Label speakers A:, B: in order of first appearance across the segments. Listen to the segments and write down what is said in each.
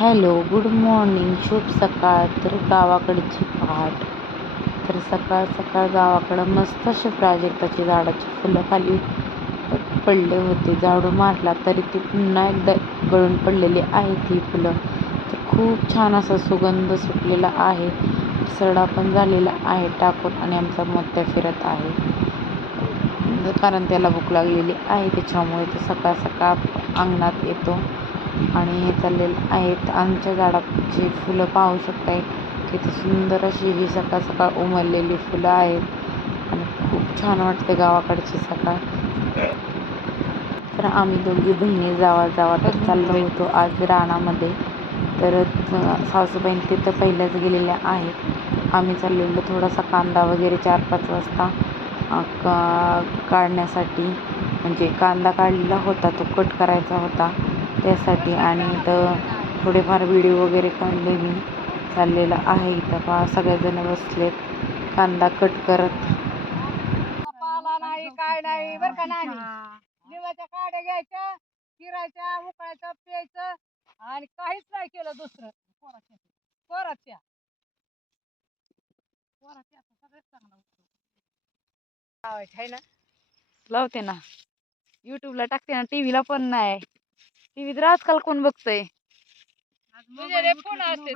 A: Hello good morning. शुभ सकाळ. तर गावाकडची पहाट. तर सकाळ सकाळ गावाकडं मस्त असे प्राजक्ताची झाडाची फुलं खाली पडले होते. झाडू मारला तरी ती पुन्हा एकदा गळून पडलेली आहेत ही फुलं. तर खूप छान असा सुगंध सुटलेला आहे. सडा पण झालेला आहे टाकून आणि आमचा मोत्या फिरत आहे. कारण त्याला भूक लागलेली आहे त्याच्यामुळे तो सकाळ सकाळ अंगणात येतो. आणि हे चाललेलं आहेत. आमच्या झाडाची फुलं पाहू शकताय. किती सुंदर अशी ही सकाळ सकाळ उमललेली फुलं आहेत. आणि खूप छान वाटते गावाकडची सकाळ. तर आम्ही दोघी बहिणी जावा जावा तर चाललो होतो आज रानामध्ये. तर सासूबाईं तिथं पहिल्याच गेलेल्या आहेत. आम्ही चाललेलो थोडासा कांदा वगैरे चार पाच वाजता का काढण्यासाठी. म्हणजे कांदा काढलेला होता तो कट करायचा होता. त्यासाठी आणि इथं थोडेफार व्हिडिओ वगैरे काढले मी. चाललेलं आहे इथं. पहा सगळेजण बसलेत. कांदा कट करत.
B: नाही काय नाही बरं का नाही काड्या घ्यायच्या चिरायच्या उकळायचं प्यायचं आणि काहीच नाही केलं दुसरं. पोराच्या. पोराच्या. सगळ्यात चांगला लावायचं आहे ना?
C: लावते ना. युट्यूबला टाकते ना टीव्हीला पण नाही. टीव्ही तर आजकाल कोण बघतय?
B: तुझे फोन असते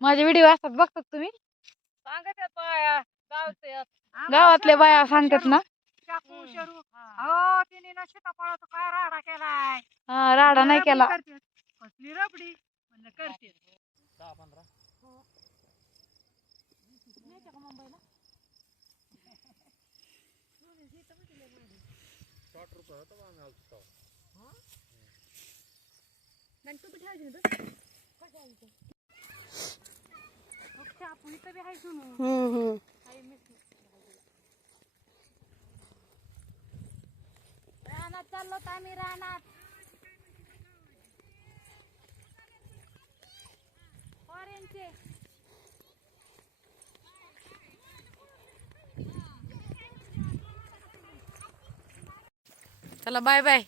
C: माझे व्हिडिओ असतात बघतात तुम्ही? गावातल्या बाया सांगतात ना.
B: चाकू शरू. हो. तिने ना सीताफळाचा काय राडा
C: हा नाही केला.
B: राहणार रानात तर आम्ही रानात ऑरेंजचे
C: चला बाय बाय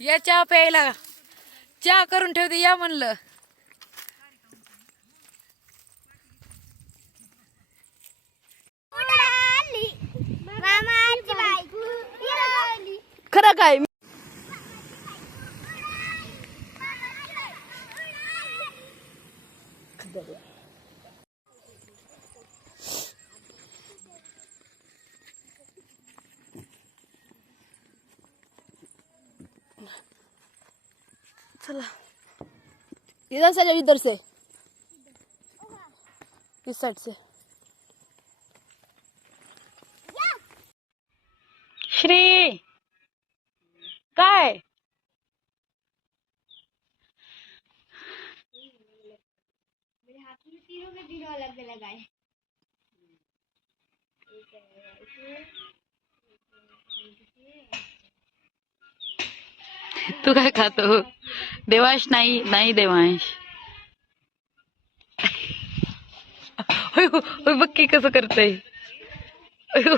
C: या चहा प्यायला. चहा करून ठेवते या म्हणलं. खरं काय? चला।
D: इधर से इधर से। इस साइड से।
C: श्री काय? तू क्या खाते? हो देवांश नाही नाही देवांश. बघ की कसं करतय.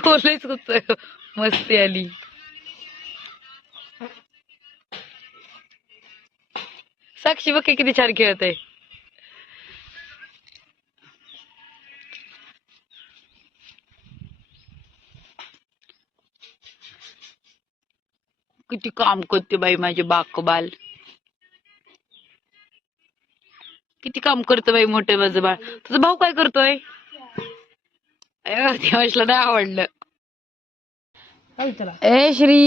C: ओलेच होत मस्ती आली. साक्षी बघ किती छान खेळत आहे किती काम करते बाई माझे बाकबाल. किती काम करतो बाई मोठे माझं बाळ. तुझा भाऊ काय करतोय? देवांशला नाही आवडलं. ए श्री.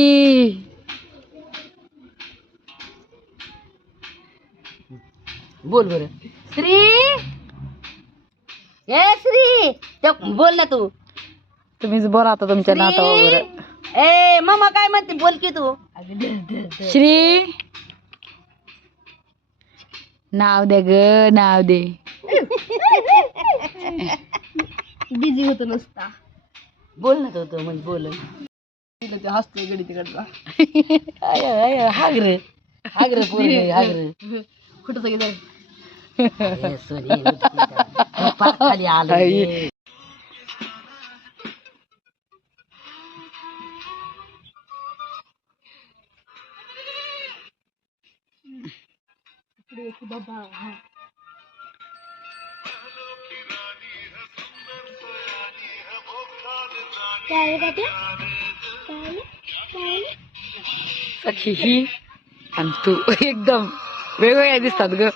D: बोल बर. श्री. ए श्री. ते बोल ना तू.
C: तुम्हीच बोला आता तुमच्या नातावर.
D: ए मम्मा काय म्हणते? बोल की तू.
C: श्री. नाव दे ग नाव दे.
D: बिझी होतो नुसता. बोल ना तू तू म्हणजे बोल. हसते गडी तिकडचा हागर हागर पोर हागर कुठं सगळे खाली आलं की बाबा हा. काय?
C: सखी ही आणि तू. एकदम वेगवेगळ्या दिसतात ग.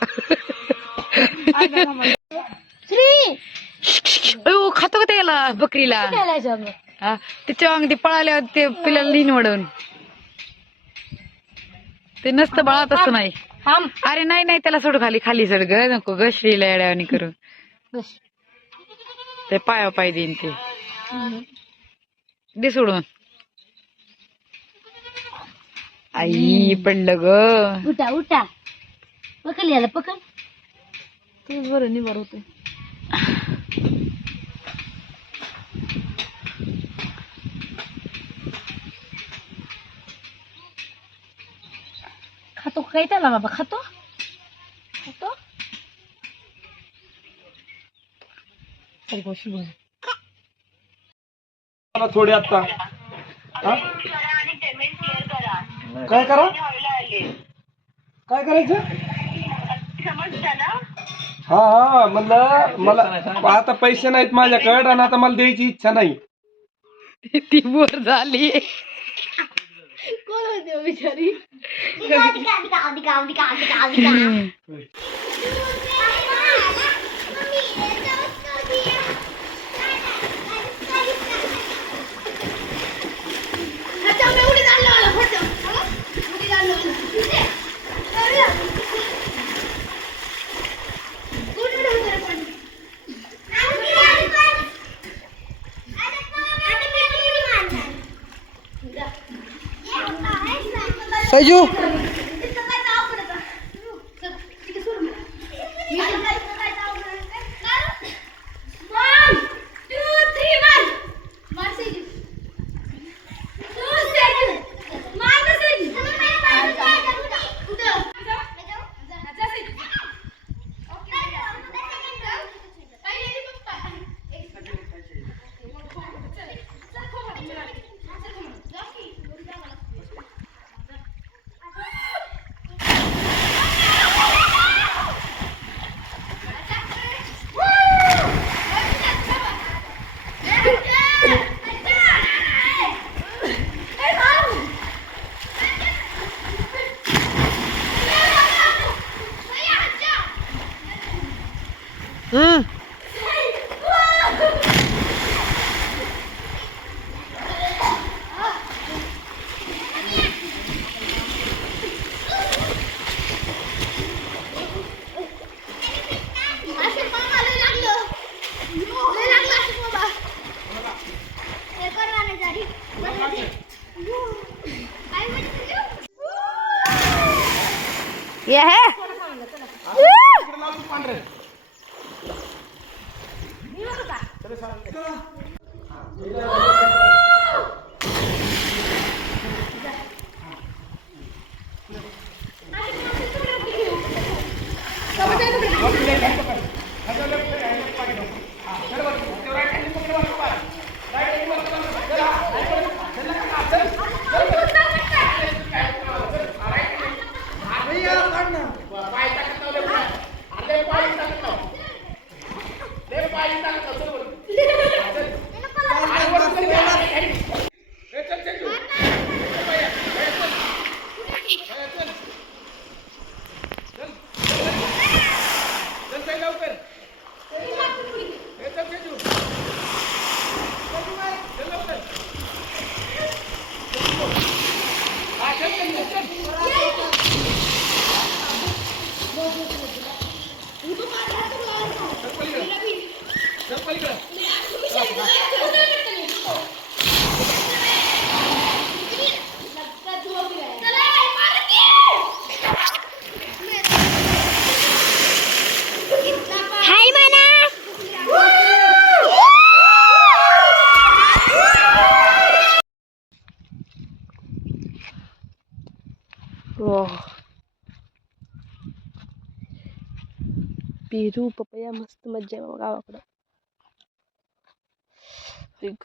C: खातो का त्याला बकरीला? त्याच्या अंग ते पळाल्यावर ते पिल्याला लीन वडून. ते नसतं बाळा तसं नाही.
D: थांब.
C: अरे नाही नाही त्याला सोड खाली खाली सोड ग नको ग श्रीला येड्यावानी करू
D: बस.
C: ते पाया पाय देईन ते. दे सोडून. आई पडलं ग.
D: उठा उठा. पकड याला पकड. तेच बरं निवार होते खातो काय त्याला बाबा खातो खातो चल गोशी बोल
E: मला थोडे आता? काय करा? काय करायचं? हा हा म्हणलं मला आता पैसे नाहीत माझ्याकडे आणि आता मला द्यायची इच्छा नाही.
C: ती बोर झाली কোন হইছে বিচারি
D: कोण होते बिचारी
E: है? પીરું પપૈયા મસ્ત મજામાં ગાવા પડે Think.